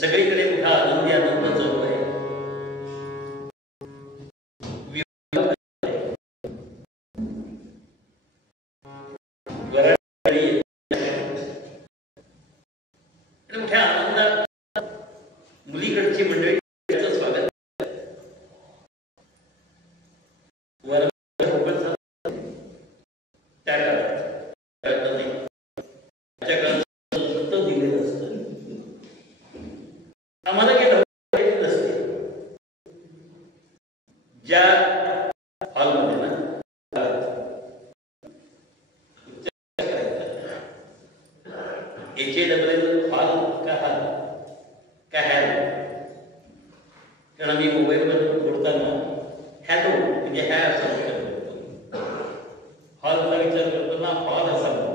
सगळीकडे मोठा आनंदी आनंद चालू आहे. मोठ्या आनंदात मुलीकडची मंडळी स्वागत त्या दिलेलं असतं. आम्हाला काही नसते. ज्या हॉलमध्ये ना हॉल का हॅल, कारण आम्ही मोबाईलवर बोलताना हॅलो म्हणजे हॅ असा विचार करतो, हॉलचा विचार करताना हॉल असा म्हणतो.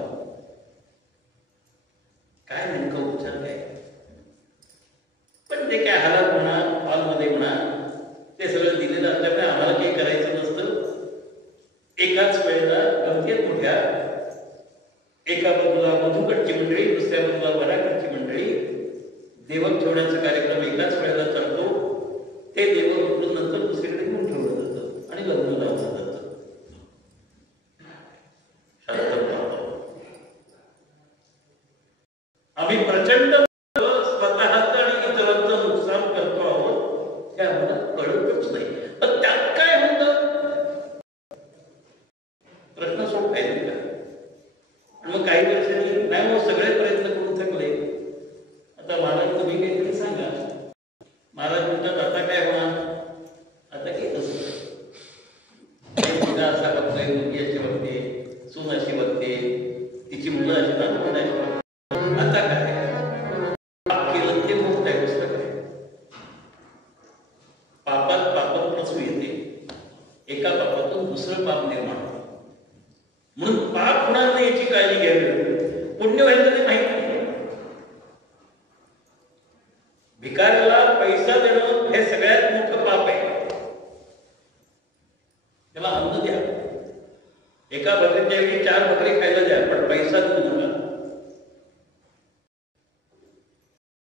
काय नेमकं उच्चार काय, पण ते काय हालात म्हणा हॉलमध्ये म्हणा ते सगळं दिलेलं असल्यामुळे आम्हाला काही करायचं नसतं. एकाच वेळेला गमतीत मोठ्या एका बाजूला मधुकडची मंडळी, दुसऱ्या बाजूला वराकडची मंडळी, देवक ठेवण्याचा कार्यक्रम एकाच वेळेला चालतो. ते देवक उठून नंतर दुसरीकडे घेऊन ठेवलं जातं आणि लग्न लावलं जातं. आम्ही प्रचंड स्वतःचं आणि इतरांचं नुकसान करतो आहोत हे आम्हाला कळतच नाही. पण त्यात काय होतं, प्रश्न सोडवायचे का? मग काही वर्षांनी नाही मग सगळे प्रयत्न करून थकले. आता महाराज तुम्ही काहीतरी सांगा. महाराज म्हणतात आता काय होणार, आता काही मुलगा असा बघतोय, मुलगी अशी बघते, सून अशी बघते, तिची मुलं अशी लहान आहे. आता काय पाप केलं ते मोठं आहे, दुसरं काय. पापात पापात फसू येते, एका पापातून दुसरं पाप निर्माण होतं. म्हणून पाप होणार नाही याची काळजी घ्यावी. पुण्य व्हायचं ते माहित नाही. भिकाऱ्याला पैसा देणं हे सगळ्यात मोठं पाप आहे. त्याला अन्न द्या, एका बकरीच्या वेळी 4 बकरी खायला द्या, पण पैसा देऊ नका.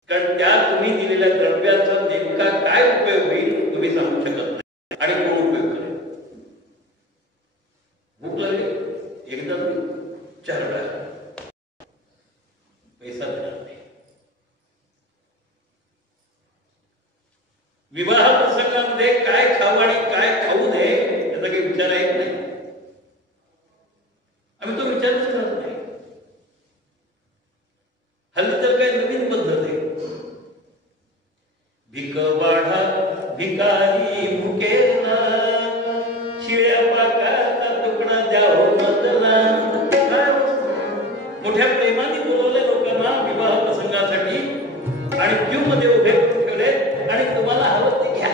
कारण त्या तुम्ही दिलेल्या द्रव्याचा नेमका काय उपयोग होईल तुम्ही सांगू शकत नाही आणि कोण उपयोग करेल. भूक लागली एकदा 4 वेळा पैसा देणार नाही. विवाह प्रसंगामध्ये काय खाऊ आणि काय खाऊ नये याचा काही विचार येत नाही. आम्ही तो विचारच करत नाही. हल्ली तर काय नवीन पद्धत आहे, भिक वाढा भिकारी भुकेला शिळ्या पाकाचा तुकडा द्यावं बदला. मोठ्या प्रेमाने बोलवले लोकांना विवाह प्रसंगासाठी आणि क्यू मध्ये उभे करून ठेवले आणि तुम्हाला हवं ते घ्या.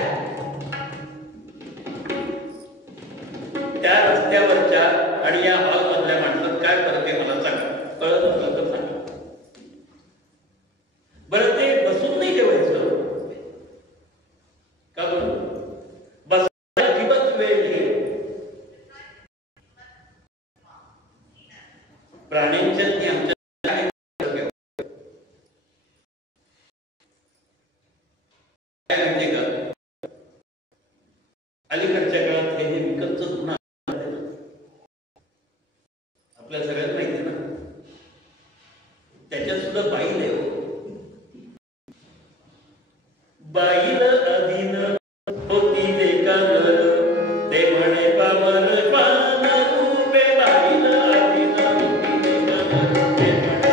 त्या रस्त्यावरच्या आणि या हॉल मधल्या माणसात काय फरक आहे मला सांगा, कळत नसलं तर सांगा. बरं ते बसून नाही ठेवायचं का? बरं बसायला अजिबात वेळ नाही. प्राण्यांच्या आमच्या काय माहितीये का, अलीकडच्या काळात हे जे विकतचं गुन्हा आपल्या सगळ्यांना माहिती ना, त्याच्यात सुद्धा बाईल आहे. बाईल अधीन होती देकावर ते म्हणे पावर पान रूपे. बाईल अधीन होती देकावर ते म्हणे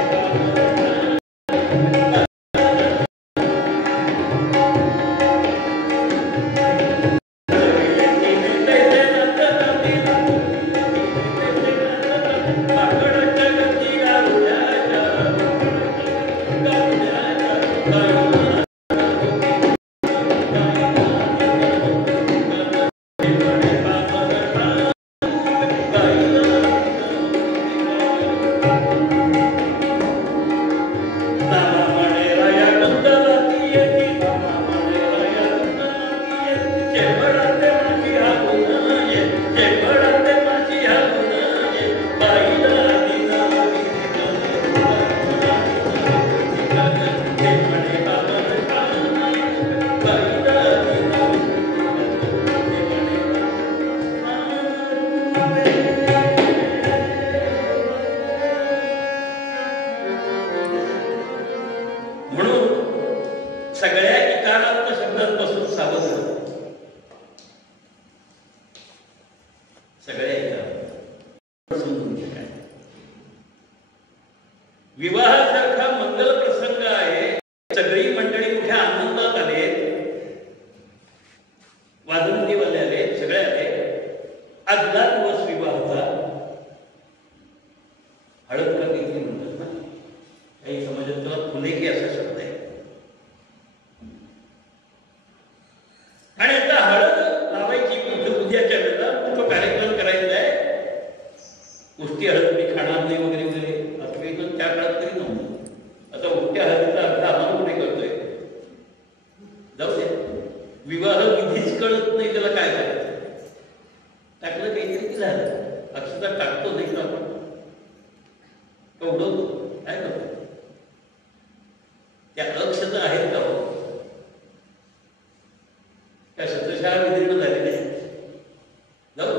सगळ्या इकारांत शब्दांपासून सावध झालं. सगळ्या इकारांत समजून घ्या. काय विवाहासारखा मंगल प्रसंग आहे, सगळी मंडळी मोठ्या आनंदात आले, वादनतीवाले आले, सगळे आले. आदला दिवस विवाहाचा हळद का घेतली म्हणतात ना, काही समाजात त्याला फुलेकी असा शब्द आहे. आणि आता हळद लावायची उद्याच्या वेळेला मोठा कार्यक्रम करायचा आहे. उष्टी हळद मी खाणार नाही वगैरे वगैरे असं काही पण त्या काळात तरी नव्हतं. आता उष्ट्या हळदीचा अर्थ आम्हाला कुठे करतोय, जाऊ दे. विवाह विधीच कळत नाही, त्याला काय करायचं, टाकलं काहीतरी की झालं. अक्षता टाकतो नाही का आपण, का उडवतो, काय करतो, त्या अक्षता आहेत का हो, त्या शतशः विदीर्ण झालेल्या आहेत. जाऊ.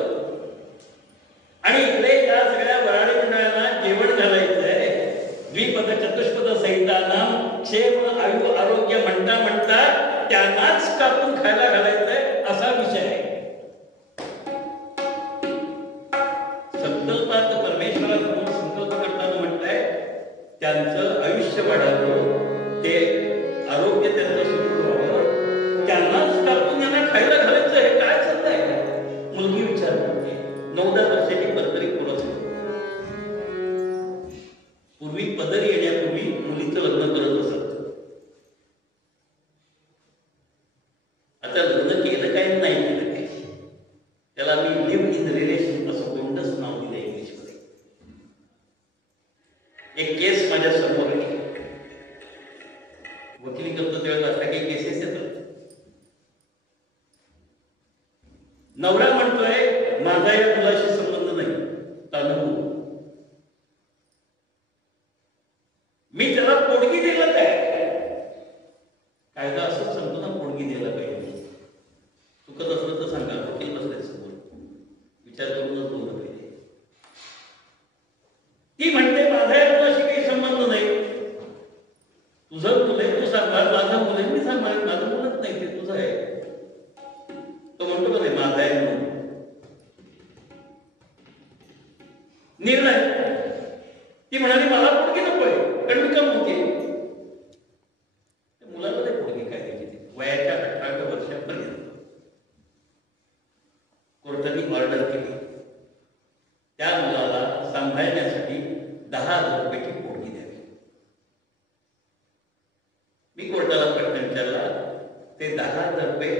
आणि इकडे या सगळ्या वराडी मंडळांना जेवण घालायचं आहे. द्विपद चतुष्पद संहितानाम क्षेम आयु आरोग्य म्हणता म्हणता त्यांनाच कापून खायला घालायचंय असा विषय आहे. संकल्पात परमेश्वरासमोर संकल्प करताना म्हणताय त्यांचं आयुष्य वाढावं, ते आरोग्य त्यांचं सुदृढ व्हावं, त्यांनाच कापून यांना खायला घालायचं. हे काय चाललंय? मुलगी विचार करते, 9-10 वर्षाची पदरी पुरत होती. पूर्वी पदर येण्यापूर्वी मुलीचं लग्न करत असत. आता लग्न केलं काय नाही केलं काय, त्याला मी लिव्ह इन रिलेशन असं कोणतंच नाव दिलं इंग्लिशमध्ये. एक केस माझ्या समोर आहे, वकिली करतो तेव्हा अशा काही केसेस येतात. नवरा म्हणतोय माझा या मुलाशी संबंध नाही, तानू मी त्याला पोटगी दिलं काय, कायदा असंच सांगतो ना, पोटगी द्यायला पाहिजे. चुकत असलं तर सांगा, वकील बसलाय समोर, विचार करूनच बोललं पाहिजे. ती म्हणते माझा या मुलाशी काही संबंध नाही, तुझं मुलं आहे तू सांभाळ, माझं मुलं आहे मी सांभाळ, माझं मुलंच नाही ते तुझं आहे. तो म्हणतो का नाही माझा आहे म्हणून. निर्णय ती म्हणाली मला पोटगी नकोय कारण मी कम होते. मुलाला नाही पोटगी काय द्यायची, वयाच्या 18व्या वर्षापर्यंत कोर्टाने ऑर्डर केली. त्या मुलाला सांभाळण्यासाठी 10,000 रुपयाची पोटगी द्यावी. मी कोर्टाला प्रश्न विचारला, ते 10,000 रुपये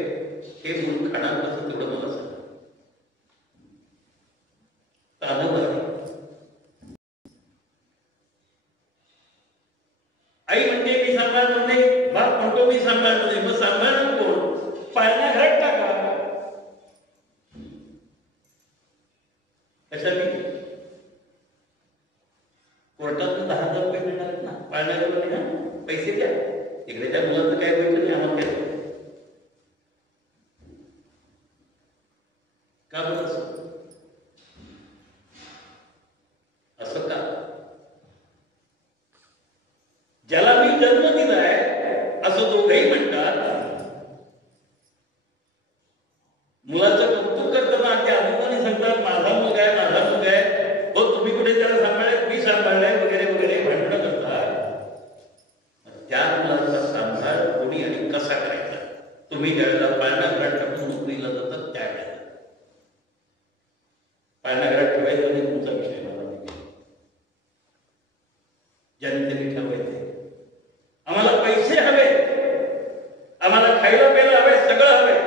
हे मूल खाणार कसं तेवढं मला सांगा. आई म्हणते मी सांभाळ म्हणते, बाप म्हणतो मी सांभाळ म्हणते. मग सांभाळणार कोण? पाळण्या घरात टाका. कशाने? कोर्टातून 10,000 रुपये मिळणार आहेत ना, पाळण्यावर ना पैसे द्या. इकडे त्या मुलाचं काय पैसे नाही, आम्हाला काय का बरं असं का? ज्याला मी जन्म दिलाय असं दोघेही म्हणतात. मुलाचं कौतुक करताना ते अभिमानी सांगतात माझा मुलगा आहे, माझा मुलगा आहे, हो तुम्ही कुठे त्याला सांभाळाय, मी सांभाळलाय वगैरे वगैरे भांडणं करतात. त्या मुलाचा सांभाळ कोणी आणि कसा करायचा? तुम्ही ज्यावेळेला पाळणाघरात टाकून नोकरीला जातात त्यावेळेला पाळणाघरात ठेवायचं नाही तुमचा विषय, मला ज्यांनी त्यांनी ठेवायचे. आम्हाला पैसे हवे, आम्हाला खायला प्यायला हवे, सगळं हवे.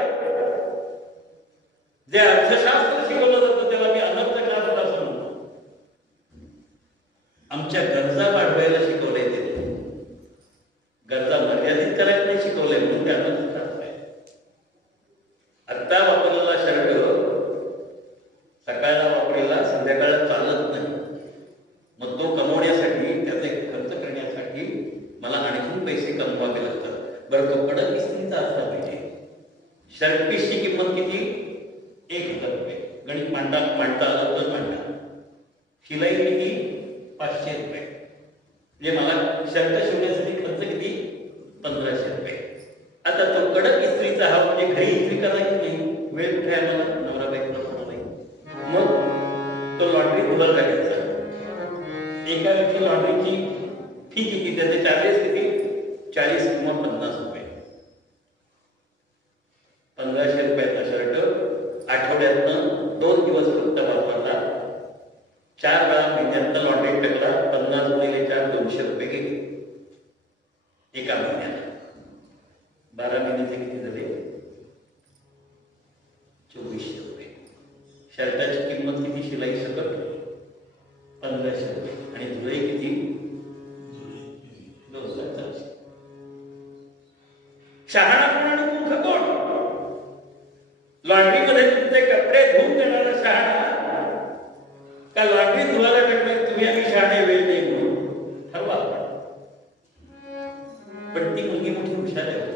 जे अर्थशास्त्र शिकवलं जातं त्याला मी अनर्थशास्त्र असं म्हणतो. आमच्या गरजा वाढवायला शिकवले, ते गरजा मर्यादित करायला नाही शिकवले, म्हणून ते अनर्थशास्त्र आहे. आत्ता वापरलेला शर्ट सकाळला वापरायला संध्याकाळला चालत नाही. मग तो कमवण्यासाठी, त्याचे खर्च करण्यासाठी मला आणखीन पैसे कमवावे लागतात. बरं, तो कडक इस्त्रीचा असला पाहिजे. शर्ट पीसची किंमत किती? 1,000 रुपये. गणित मांडता आलं तर मांडा. शिलाई किती? 500 रुपये. म्हणजे मला शर्ट शिवण्यासाठी खर्च किती? 1,500 रुपये. आता तो कडक इस्त्रीचा हा म्हणजे घरी इस्त्री करायची नाही, वेळ कुठे आहे मला, नवरा बायकोला नाही. मग तो लॉन्ड्री धुवायला लागायचा. एका व्यक्ती लॉन्ड्रीची फी किती, त्याचे चार्जेस किती? 40 किंवा 50 रुपये. 1,500 रुपयाचा शर्ट आठवड्यातनं 2 दिवस फक्त वापरला, 4 वेळा महिन्यातनं लॉन्ड्रीत टाकला, 50 गुणिले 4 200 रुपये गेले एका महिन्याला. 12 महिन्याचे किती झाले? 2400 रुपये. शर्टाची किंमत किती? शिलाई सकट 1,500 रुपये आणि धुळे किती? 2,400. शहाणा कोण आणि मूर्ख कोण? लॉन्ड्री मध्ये तुमचे कपडे धुवून देणारा शहाणा का लॉन्ड्री धुवायला टाकलं तुम्ही आम्ही शहाणे वेळ नाही म्हणून ठरवा. पण ती मुलगी मोठी हुशार आहे.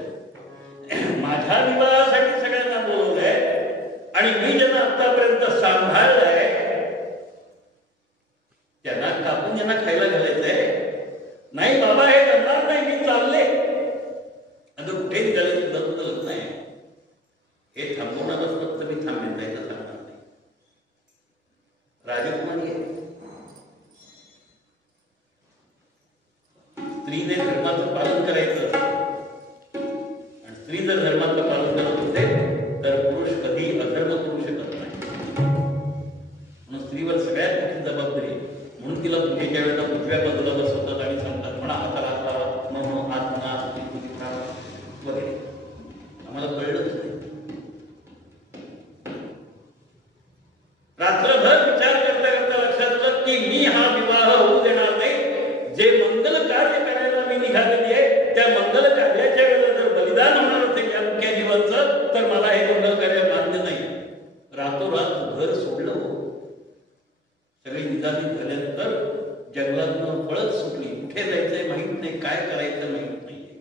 माझ्या विवाहासाठी सगळ्यांना बोलवलंय आणि मी ज्यांना आतापर्यंत सांभाळलंय त्यांना कापून ज्यांना खायला घालायचंय. नाही बाबा हे करणार नाही, मी चालले. आता कुठे निघाले सुद्धा तुझं लग्न आहे, हे थांबवणारच फक्त मी थांबेन, जायचं सांगणार नाही. राजकुमारी आहे. स्त्रीने धर्माचं पालन करायचं आणि स्त्री जर धर्माचं पालन करत असेल तर पुरुष कधी अधर्म करू शकत नाही. म्हणून स्त्रीवर सगळ्यात मोठी जबाबदारी. म्हणून तिला पूजेच्या वेळेला उजव्या बाजूला बसवतात आणि सांगतात म्हणा हाताला हात लावा, मग हात म्हणा वगैरे. आम्हाला कळलंच नाही. रात्रभर विचार करता करता लक्षात आलं की मी हा विवाह होऊ देणार नाही. जे मंगल कार्य करायला मी निघालेली आहे त्या मंगल कार्याच्या वेळेला जर बलिदान होणार असेल या मुख्या जीवाचं तर मला हे मंगल कार्य मान्य नाही. रातोरात घर सोडलं. सगळी निदानित झाल्यानंतर जंगलातनं पळत सुटली. कुठे जायचंय माहित नाही, काय करायचं माहित नाहीये.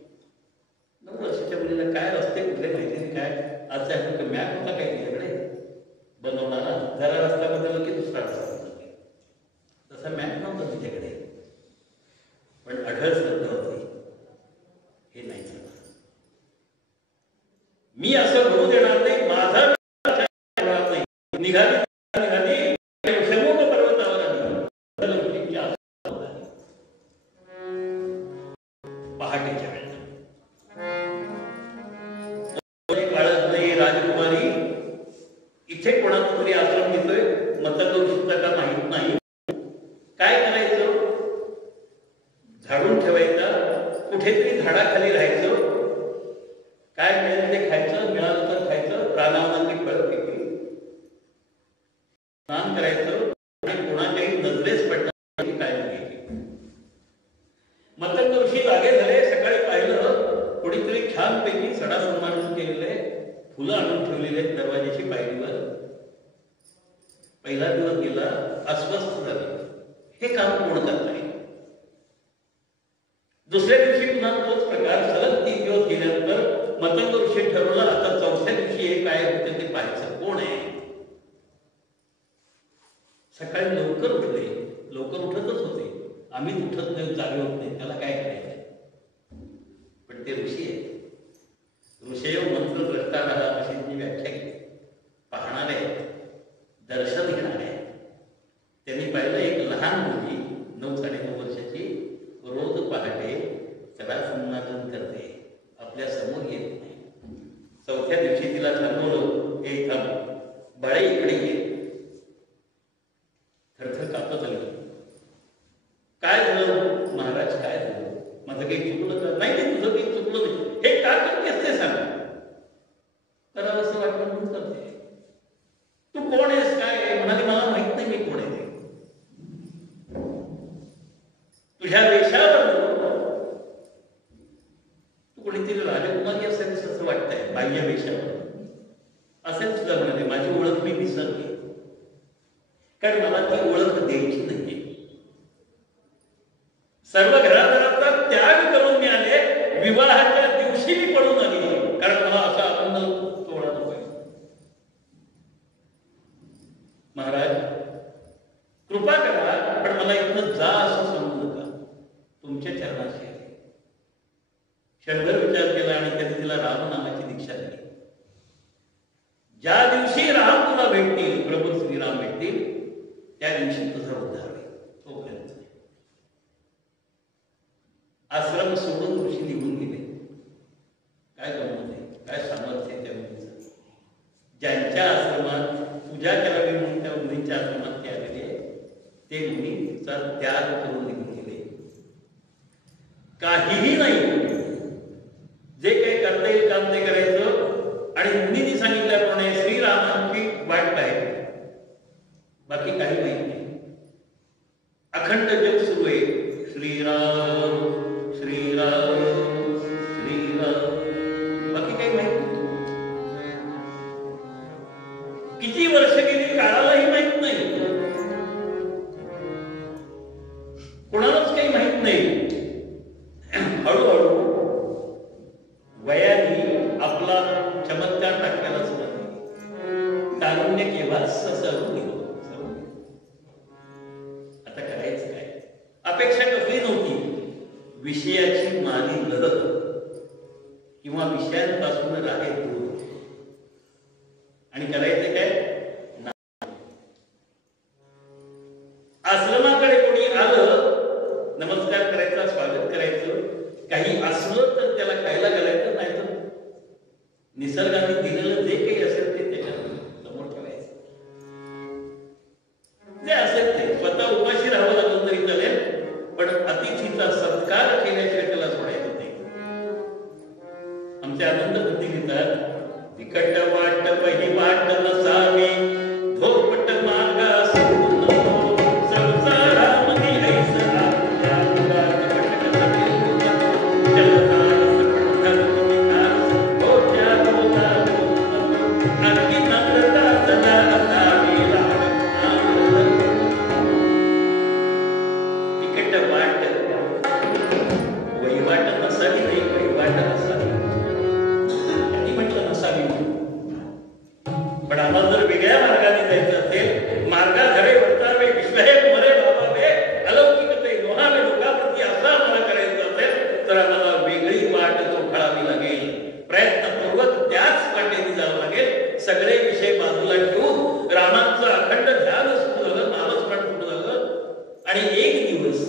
9 वर्षाच्या मुलीला काय रस्ते कुठले माहिती नाही. काय आज मॅप होता काय तिच्याकडे बनवणारा, जरा रस्ता बदलला की दुसरा रस्ता बदलला. तसा मॅप नव्हता तिच्याकडे, पण अढळ श्रद्धा होती. हे नाही झालं. मी असं होऊ देणार नाही, माझा नाही. निघाली शमोग पर्वतावर आली. पहाटेच्या वेळेला काळत नाही. राजकुमारी इथे कोणाचं तरी स्नान करायचं आणि कोणाच्याही नजरेस पडण्याची काळजी घ्यायची. मतंग ऋषी जागे झाले. सकाळी पाहिलं कोणीतरी छानपैकी सडा सन्मान केलेले फुलं आणून ठेवलेले दरवाजाची पायरीवर. पहिला दिवस गेला, अस्वस्थ झाले. हे काम कोण करत आहे? दुसऱ्या दिवशी पुन्हा तोच प्रकार. सलग 3 दिवस गेल्यानंतर मतंग ऋषी ठरवलं आता चौथ्या दिवशी हे काय होते ते पाहायचं, कोण आहे. सकाळी लवकर उठले. लवकर उठतच होते, आम्ही उठत नाही, जागे होत नाही, त्याला काय करायचं. पण ते ऋषी आहे. ऋषयो मंत्र द्रष्टारा अशी जी व्याख्या केली. पाहणारे, दर्शन घेणारे. त्यांनी पाहिलं एक लहान मुलगी 9-9.5 वर्षाची रोज पहाटे सडा संमार्जन करते, आपल्या समोर येत नाही. चौथ्या दिवशी तिला थांबवलं. हे थांब बाळे, इकडे ये. थरथर कापत आली. काय झालं महाराज, काय झालं? माझं काही चुकलं का? नाही नाही, तुझं काही चुकलं नाही. हे का करतेस ते सांग. करावं असं वाटलं म्हणून करते. तू कोण आहेस, काय आहे? म्हणाली मला माहित नाही मी कोण आहे. तुझ्या वेशावर तू कोणीतरी राजकुमारी असेल असं वाटतंय, बाह्य वेशावर असेल तुझा. म्हणाले माझी ओळख मी विसरली, कारण मला ती ओळख द्यायची नाहीये. सर्व घरादाराचा त्याग करून मी आले. विवाहाच्या दिवशी मी पडून आली, कारण मला असा आनंद सोहळा नकोय. महाराज कृपा करा, पण मला इथनं जा असं सांगू नका. तुमच्या चरणाशी आहे. क्षणभर विचार केला आणि त्यांनी तिला राम नामाची दीक्षा दिली. ज्या दिवशी राम तुला भेटतील, प्रभू श्रीराम भेटतील, त्या दिवशी तुझा उद्धार होईल. तोपर्यंत आश्रम सोडून ऋषी निघून गेले. काय गमत आहे, काय सामर्थ्य त्या मुलीचं. ज्यांच्या आश्रमात पूजा करावी म्हणून त्या मुलींच्या आश्रमात ते आलेले, ते मुलीचा त्याग करून निघून गेले. काहीही नाही, जे काही करता येईल काम ते करायचं आणि मुनींनी सांगितल्याप्रमाणे श्रीरामांची वाट पाहायची. बाकी काही माहित नाही. अखंड जग सुरू आहे. श्रीराम श्रीराम श्रीराम, बाकी काही माहित नाही. किती वर्ष गेली काळालाही माहित नाही, कोणालाच काही माहित नाही. हळूहळू वयाने आपला चमत्कार टाकायला सुरुवात केली. तारुण्य केव्हा सरून गेलो. आता करायचं काय? अपेक्षा कसली नव्हती. विषयाची माली लढत किंवा विषयांपासून राहे दूर. आणि करायचं काय? आश्रमाकडे कोणी आलं, नमस्कार करायचा, स्वागत करायचं. काही असलं तर त्याला खायला घालायचं, नाही तर निसर्गाने दिलेलं जे काही असेल ते त्याच्या समोर ठेवायचं. जे असेल ते. स्वतः उपाशी राहावं लागलं तरी चालेल, पण अतिथीचा सत्कार केल्याशिवाय त्याला सोडायचं नाही. आमचे आनंद बुद्धी लिहितात, तिकट वाट पहिली वाट नसावी, धोपट मार्ग सगळे विषय बाजूला ठेवून रामांचं अखंड ध्यान सुरू झालं, नामस्मरण सुरू झालं. आणि एक दिवस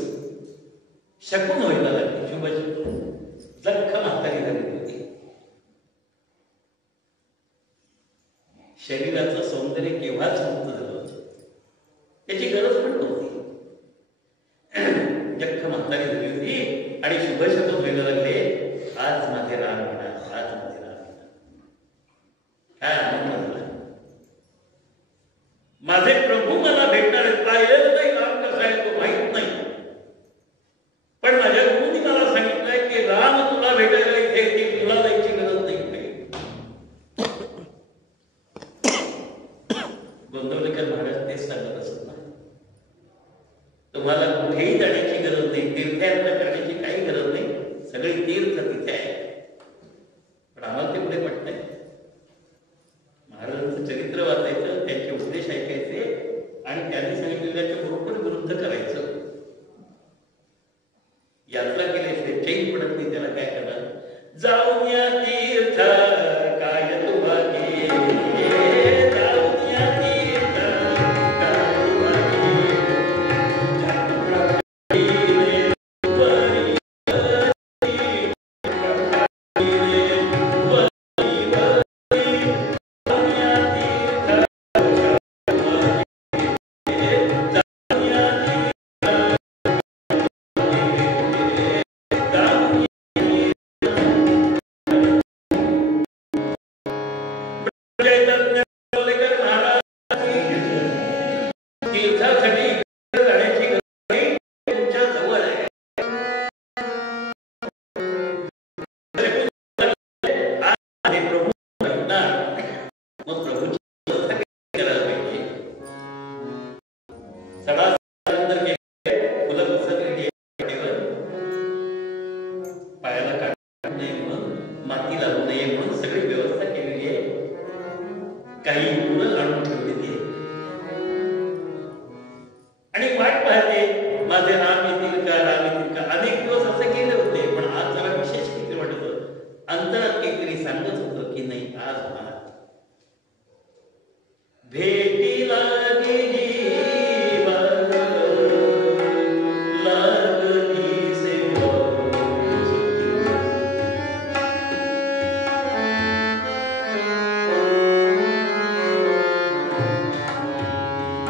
शकून व्हायला लागले. शुभशकून जख्ख म्हातारी झाली होती. शरीराचं सौंदर्य केव्हाच मुक्त झालं, त्याची गरज पण नव्हती. जख्ख म्हातारी झाली होती आणि शुभशकून व्हायला लागले. आज माझे राम येणार, आज माझे राम येणार. काय आनंद झाला. माझे प्रभू गोंदवलेकर महाराज तेच सांगत असत ना, तुम्हाला कुठेही जाण्याची गरज नाही, तीर्थयात्रा करण्याची काही गरज नाही, सगळे तीर्थ तिथे आहे. पण आम्हाला ते पुढे पटत नाही. महाराजांचं चरित्र वाचायचं, त्यांचे उपदेश ऐकायचे आणि त्यांनी सांगितलेल्याच्या बरोबर विरुद्ध करायचं. यात्रा केल्याशिवाय चैन पडत नाही. त्याला काय करणार? जाऊन या तीर्थ काय तुभागे, जाऊन या तीर्थ काय तुभागे,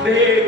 पंढरी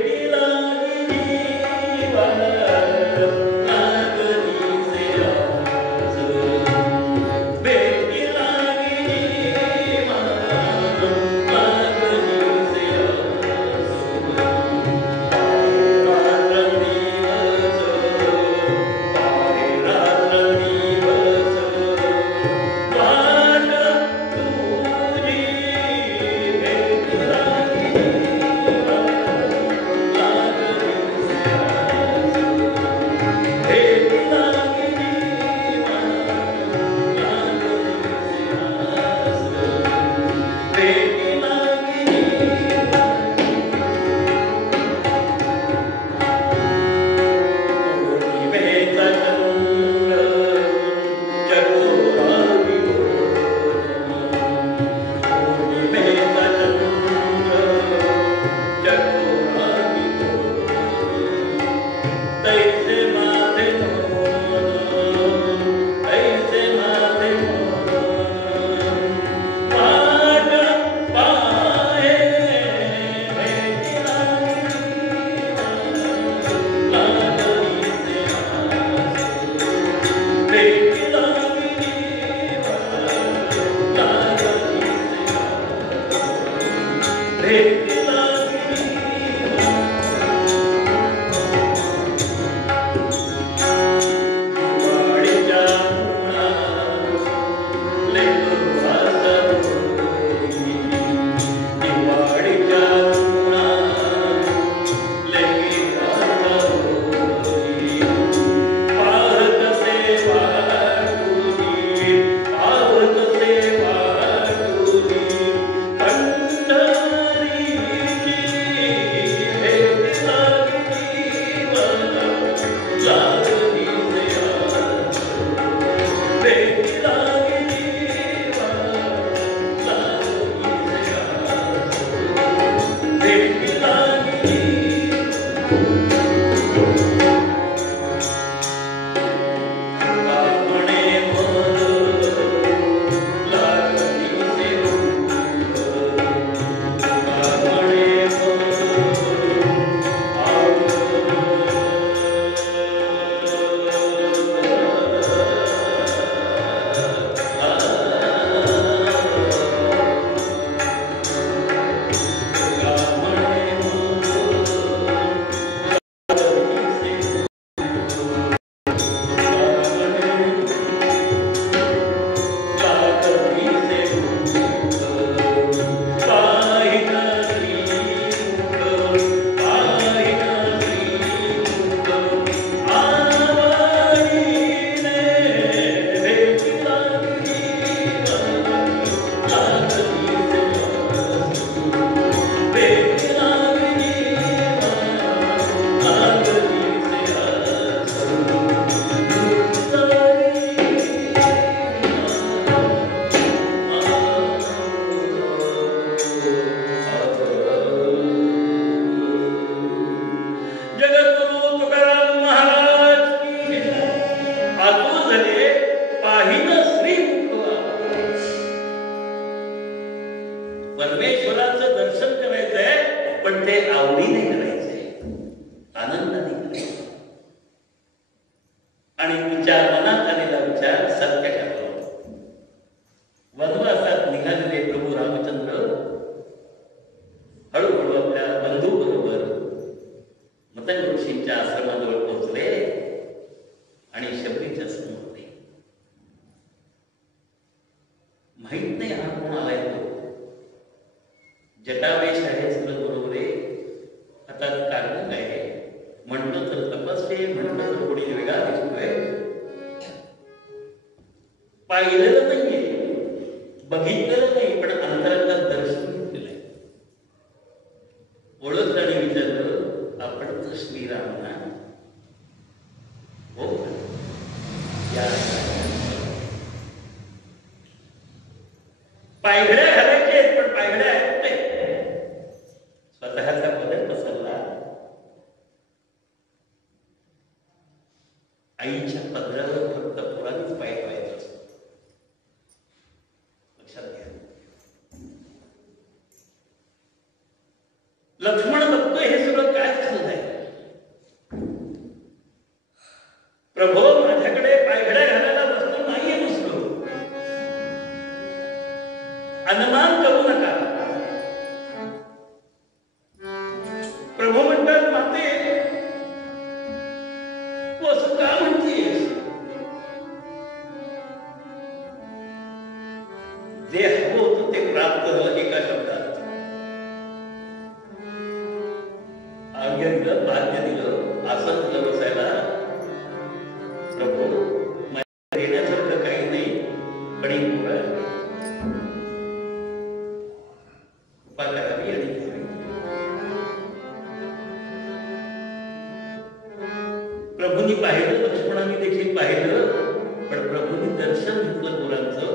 ते आवडीने करायचे, आनंदाने करायचे आणि विचार मनात आलेला विचार सत्य ठरवा. वनवासात निघालेले प्रभू रामचंद्र हळूहळू आपल्या बंधू बरोबर मतंग ऋषींच्या आश्रमाजवळ पोहोचले आणि शबरीच्या समोर होते. माहित नाही हा कोण आलाय तो. जटावेश आहे, सगळं बरोबर आहे. आता कारण काय आहे, म्हणतो तर तपस्वी, म्हणतो तर कोणी वेगळा दिसतोय. पाहिलेलं नाहीये, बघितलेलं नाही, पण अंतरंगात दर्शन केलंय. ओळखलं आणि विचारलं, आपण तर श्रीराम ना? हो या. पायघड्या घालायचे पण पायघड्या आहेत नाही. स्वतःचा बदल पसरला. आईच्या पदरावर फक्त पुराणच पाय ठेवायचं असतं. लक्षात घ्या. लक्ष्मण बघतोय हे सगळं काय चाललंय. प्रभो, माझ्याकडे पायघड्या घालायला वस्तू नाहीये दुसरं. अनुमान करू नका. प्रभू म्हणतात, माते तू असं का म्हणतेस? जे हवं होतं ते प्राप्त झालं एका शब्दात. आज्ञा दिलं, भाग्य दिलं, आसन दिलं बसायला. प्रभू, माझ्या देण्यासारखं काही नाही, पण एक मुलं कृपा करावी आणि घ्यावी. प्रभूंनी पाहिलं, लक्ष्मणाने देखील पाहिलं, पण प्रभूंनी दर्शन घेतलं गुरांचं.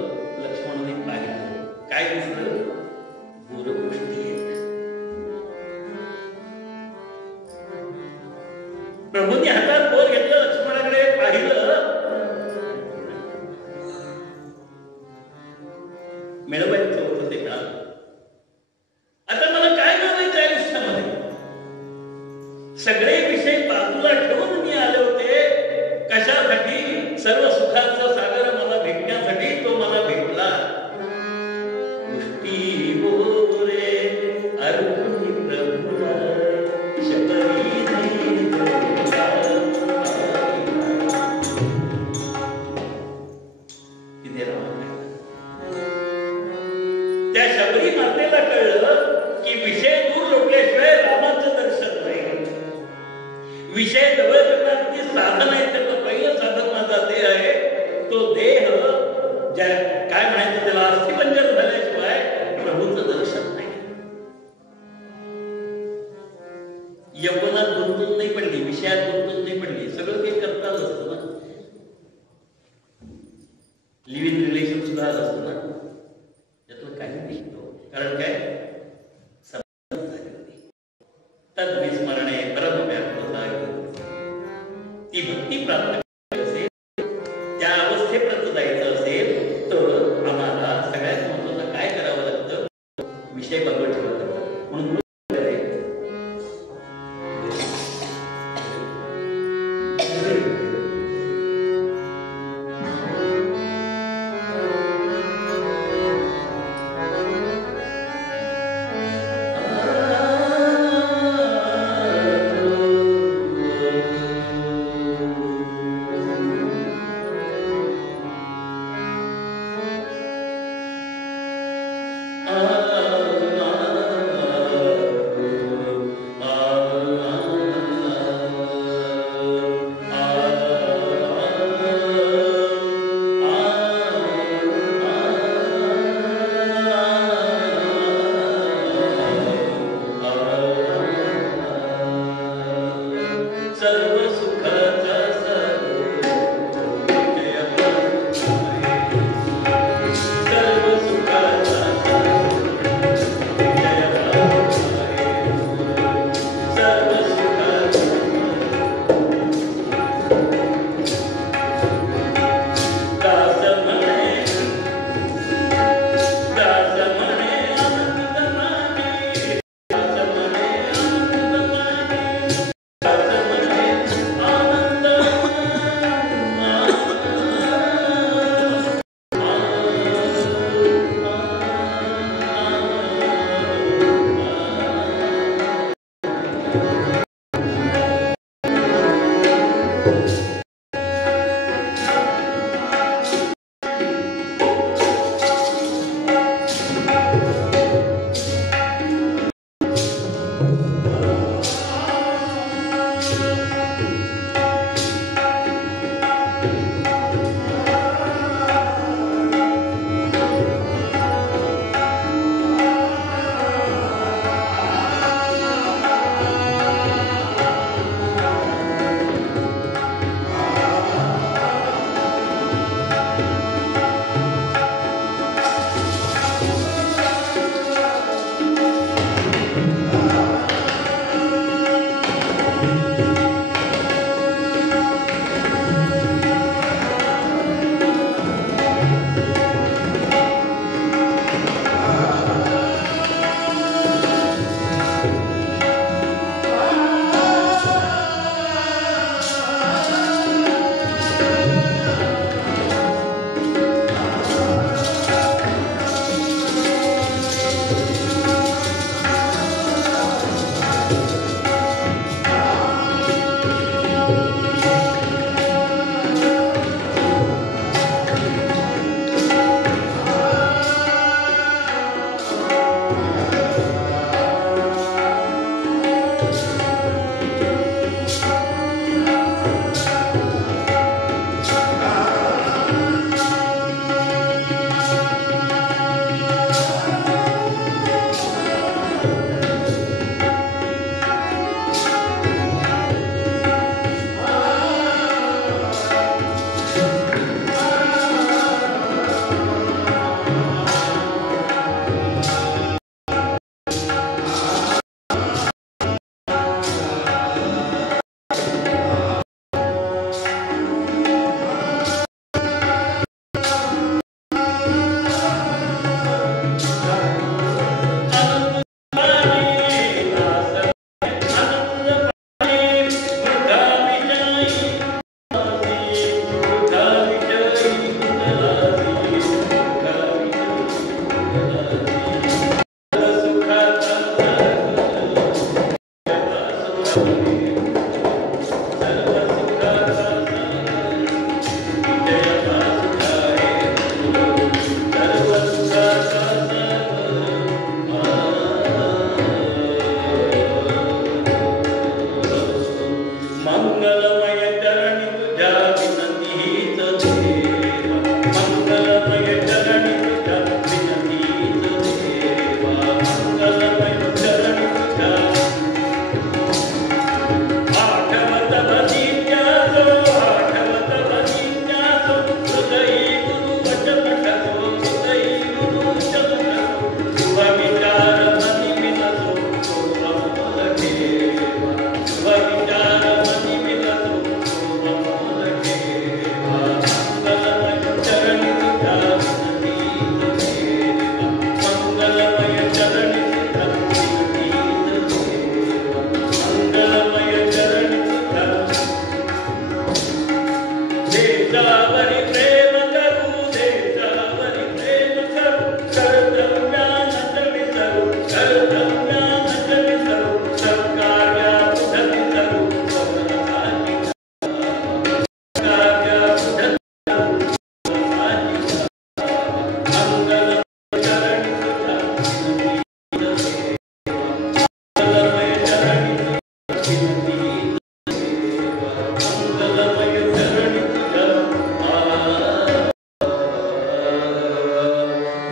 लक्ष्मणाने पाहिलं, काय दिसलं? गुरुपुष्टी आहेत. प्रभूंनी हातात बोर घेतलं, लक्ष्मणाकडे पाहिलं, मिळवायचं होतं ते काम. आता मला काय मिळवायचं आयुष्यामध्ये? सगळे विषय बाजूला ठेवून मी आले होते. कशासाठी? सर्व सुखाचा सागर मला भेटण्यासाठी. तो मला भेटला. पुष्टी बोरे अर्जुनी प्रभुला शबरी त्या शबरी मातेला कळलं की विषय दूर लोटल्याशिवाय रामाचं दर्शन नाही. विषय जवळ करण्याची साधन आहे. त्याचं पहिलं साधन माझा देह आहे. तो देह काय म्हणायचं त्याला, अस्थिपंजर झाल्याशिवाय प्रभूचं दर्शन नाही. यवनात गुंतून नाही पडली, विषयात गुंतून नाही पडली. सगळं ते करताच असतं ना. लिव्ह इन रिलेशन सुद्धा असतं ना. त्यातलं काही नाही. कारण काय, तद्विस्मरणे परम व्यापकता. ती भक्ती प्राप्त असेल, त्या अवस्थेपर्यंत जायचं असेल तर आम्हाला सगळ्यात महत्वाचं काय करावं लागतं? विषय बघत ठेवावं लागतं. म्हणून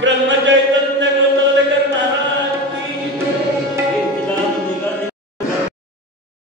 ब्रह्मचैतन्य